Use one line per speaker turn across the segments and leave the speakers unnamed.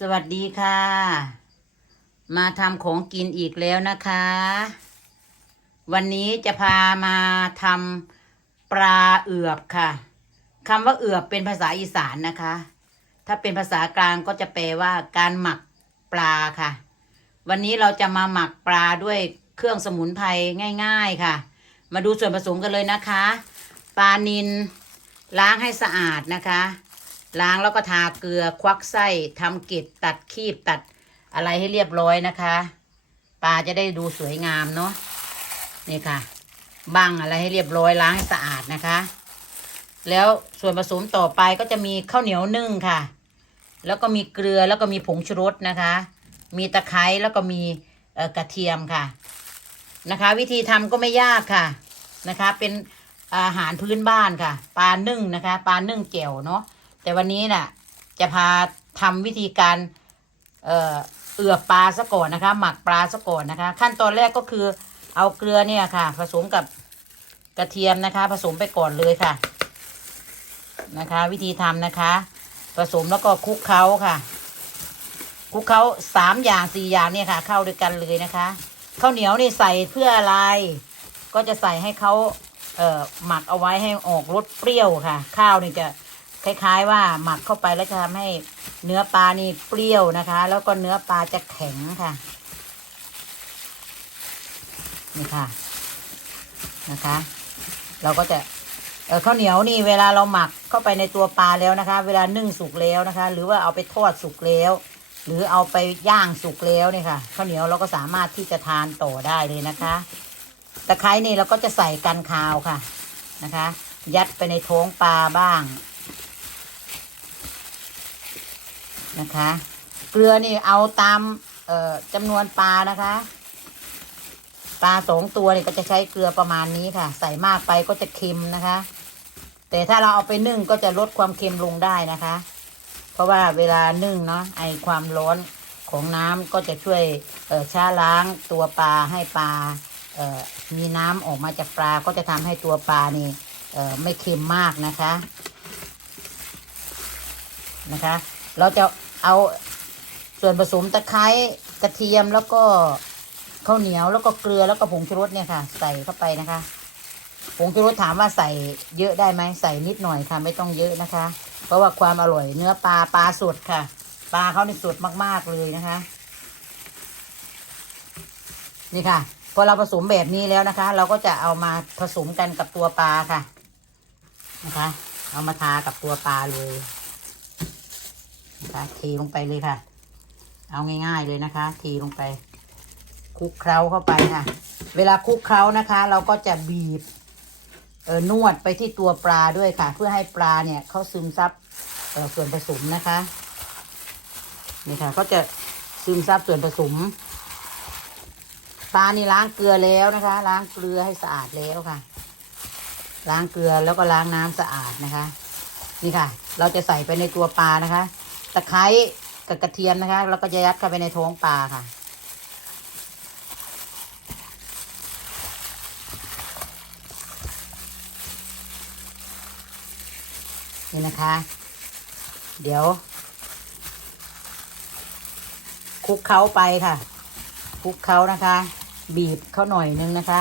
สวัสดีค่ะ มาทำของกินอีกแล้วนะคะ วันนี้จะพามาทำปลาเอือบค่ะคำว่าเอือบเป็นภาษาอีสานนะคะ ถ้าเป็นภาษากลางก็จะแปลว่าการหมักปลาค่ะ วันนี้เราจะมาหมักปลาด้วยเครื่องสมุนไพรง่าย ๆค่ะ มาดูส่วนผสมกันเลยนะคะ ปลานิลล้างให้สะอาดนะคะ ล้างแล้วก็ทาเกลือควักไส้ทำกล็ดตัดคีบตัดอะไรให้เรียบร้อยนะคะปลาจะได้ดูสวยงามเนาะนี่ค่ะบังอะไรให้เรียบร้อยล้างให้สะอาดนะคะ แล้วส่วนผสมต่อไปก็จะมีข้าวเหนียวนึ่งค่ะ แล้วก็มีเกลือแล้วก็มีผงชูรสนะคะ มีตะไคร้แล้วก็มีกระเทียมค่ะนะคะ วิธีทำก็ไม่ยากค่ะนะคะ เป็นอาหารพื้นบ้านค่ะ ปลานึ่งนะคะ ปลานึ่งแจ่วเนาะ แต่วันนี้น่ะ จะพาทำวิธีการเอ่อเอือบปลาซะก่อนนะคะ หมักปลาซะก่อนนะคะ ขั้นตอนแรกก็คือเอาเกลือเนี่ยค่ะ ผสมกับกระเทียมนะคะ ผสมไปก่อนเลยค่ะ นะคะ วิธีทำนะคะ ผสมแล้วก็คลุกเคล้าค่ะคลุกเคล้าสามอย่างสี่อย่างเนี่ยค่ะ เข้าด้วยกันเลยนะคะข้าวเหนียวนี่ใส่เพื่ออะไร ก็จะใส่ให้เขาเอ่อหมักเอาไว้ให้ออกรสเปรี้ยวค่ะ ข้าวนี่จะ คล้ายๆว่าหมักเข้าไปแล้วจะทำให้เนื้อปลานี่เปรี้ยวนะคะ แล้วก็เนื้อปลาจะแข็งค่ะ นี่ค่ะนะคะ เราก็จะเออข้าวเหนียวนี่เวลาเราหมักเข้าไปในตัวปลาแล้วนะคะ เวลานึ่งสุกแล้วนะคะ หรือว่าเอาไปทอดสุกแล้ว หรือเอาไปย่างสุกแล้วเนี่ยค่ะข้าวเหนียวเราก็สามารถที่จะทานต่อได้เลยนะคะตะไคร้นี่เราก็จะใส่กันคาวค่ะนะคะ ยัดไปในท้องปลาบ้าง นะคะ เกลือนี่เอาตามเอ่อจำนวนปลานะคะ ปลาสองตัวนี่ก็จะใช้เกลือประมาณนี้ค่ะ ใส่มากไปก็จะเค็มนะคะ แต่ถ้าเราเอาไปนึ่งก็จะลดความเค็มลงได้นะคะ เพราะว่าเวลานึ่งเนาะไอความร้อนของน้ำก็จะช่วยช้าล้างตัวปลาให้ปลามีน้ำออกมาจากปลาก็จะทำให้ตัวปลานี่ไม่เค็มมากนะคะนะคะ เราจะ เอาส่วนผสมตะไคร้กระเทียมแล้วก็ข้าวเหนียวแล้วก็เกลือแล้วก็ผงชูรสเนี่ยค่ะ ใส่เข้าไปนะคะผงชูรสถามว่าใส่เยอะได้ไหมใส่นิดหน่อยค่ะ ไม่ต้องเยอะนะคะ เพราะว่าความอร่อยเนื้อปลาปลาสดค่ะ ปลาเขานี่สดมากๆเลยนะคะ นี่ค่ะ พอเราผสมแบบนี้แล้วนะคะ เราก็จะเอามาผสมกันกับตัวปลาค่ะ นะคะ เอามาทากับตัวปลาเลย นะคะเทลงไปเลยค่ะ เอาง่าย ๆเลยนะคะเทลงไปคลุกเคล้าเข้าไปค่ะ เวลาคลุกเคล้านะคะ เราก็จะบีบเออนวดไปที่ตัวปลาด้วยค่ะ เพื่อให้ปลาเนี่ยเขาซึมซับเออส่วนผสมนะคะนี่ค่ะก็จะซึมซับส่วนผสมปลานี่ล้างเกลือแล้วนะคะ ล้างเกลือให้สะอาดแล้วค่ะ ล้างเกลือแล้วก็ล้างน้ำสะอาดนะคะ นี่ค่ะ เราจะใส่ไปในตัวปลานะคะ ตะไคร้กับกระเทียมนะคะ แล้วก็จะยัดเข้าไปในท้องปลาค่ะ นี่นะคะ เดี๋ยวคลุกเคล้าไปค่ะคลุกเคล้านะคะ บีบเขาหน่อยนึงนะคะ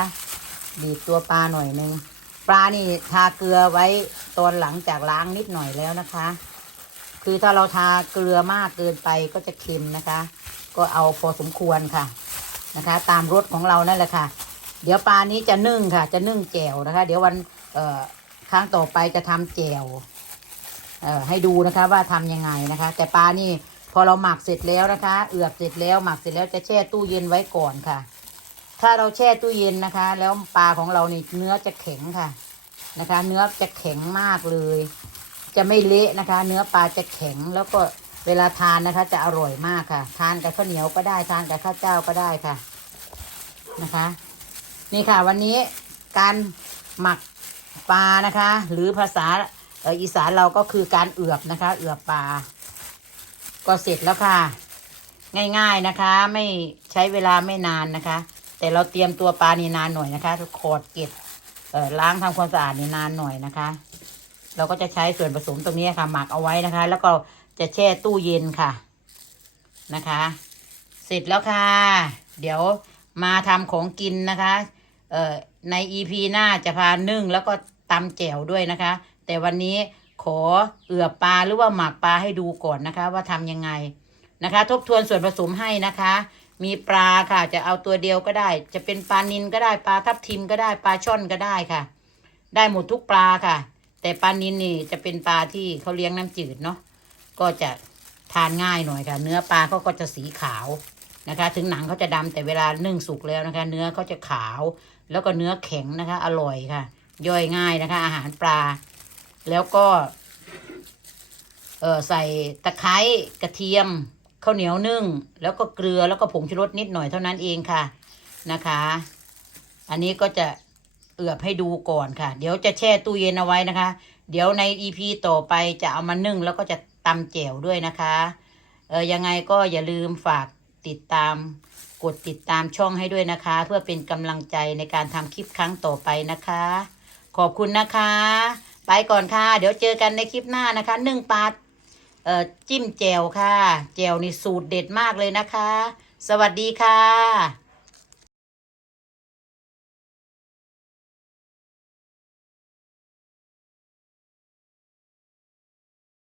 บีบตัวปลาหน่อยนึงปลานี่ทาเกลือไว้ตอนหลังจากล้างนิดหน่อยแล้วนะคะ คือถ้าเราทาเกลือมากเกินไปก็จะเค็มนะคะ ก็เอาพอสมควรค่ะนะคะ ตามรสของเรานั่นแหละค่ะ เดี๋ยวปลานี้จะนึ่งค่ะ จะนึ่งแจ่วนะคะ เดี๋ยววันเอ่อครั้งต่อไปจะทำแจ่วเอ่อให้ดูนะคะว่าทำยังไงนะคะ แต่ปลานี่พอเราหมักเสร็จแล้วนะคะ เอือบเสร็จแล้วหมักเสร็จแล้วจะแช่ตู้เย็นไว้ก่อนค่ะ ถ้าเราแช่ตู้เย็นนะคะ แล้วปลาของเราเนี่เนื้อจะแข็งค่ะนะคะ เนื้อจะแข็งมากเลย จะไม่เละนะคะ เนื้อปลาจะแข็งแล้วก็เวลาทานนะคะ จะอร่อยมากค่ะ ทานกับข้าวเหนียวก็ได้ทานกับข้าวเจ้าก็ได้ค่ะนะคะ นี่ค่ะ วันนี้การหมักปลานะคะ หรือภาษาอีสานเราก็คือการเอือบนะคะ เอือบปลาก็เสร็จแล้วค่ะ ง่ายๆนะคะ ไม่ใช้เวลาไม่นานนะคะ แต่เราเตรียมตัวปลานี่นานหน่อยนะคะขอดเก็บล้างทำความสะอาดนี่นานหน่อยนะคะ เราก็จะใช้ส่วนผสมตรงนี้ค่ะหมักเอาไว้นะคะ แล้วก็จะแช่ตู้เย็นค่ะนะคะ เสร็จแล้วค่ะ เดี๋ยวมาทำของกินนะคะ เอ่อใน EP หน้าจะพานึ่งแล้วก็ตำแจ่วด้วยนะคะ แต่วันนี้ขอเอือบปลาหรือว่าหมักปลาให้ดูก่อนนะคะ ว่าทำยังไงนะคะ ทบทวนส่วนผสมให้นะคะ มีปลาค่ะ จะเอาตัวเดียวก็ได้ จะเป็นปลานินก็ได้ปลาทับทิมก็ได้ปลาช่อนก็ได้ค่ะ ได้หมดทุกปลาค่ะ แต่ปลานินนี่จะเป็นปลาที่เขาเลี้ยงน้ำจืดเนาะก็จะทานง่ายหน่อยค่ะ เนื้อปลาเขาก็จะสีขาวนะคะ ถึงหนังเขาจะดำแต่เวลานึ่งสุกแล้วนะคะ เนื้อเขาจะขาว แล้วก็เนื้อแข็งนะคะ อร่อยค่ะ ย่อยง่ายนะคะ อาหารปลา แล้วก็เออใส่ตะไคร้กระเทียมข้าวเหนียวนึ่ง แล้วก็เกลือแล้วก็ผงชูรสนิดหน่อยเท่านั้นเองค่ะนะคะ อันนี้ก็จะ เอือบให้ดูก่อนค่ะ เดี๋ยวจะแช่ตู้เย็นเอาไว้นะคะ เดี๋ยวในอีพีต่อไปจะเอามานึ่งแล้วก็จะตำแจ่วด้วยนะคะ เออยังไงก็อย่าลืมฝากติดตาม กดติดตามช่องให้ด้วยนะคะ เพื่อเป็นกำลังใจในการทำคลิปครั้งต่อไปนะคะ ขอบคุณนะคะ ไปก่อนค่ะ เดี๋ยวเจอกันในคลิปหน้านะคะนึ่งปลาเอ่อจิ้มแจ่วค่ะแจ่วนี่สูตรเด็ดมากเลยนะคะ สวัสดีค่ะ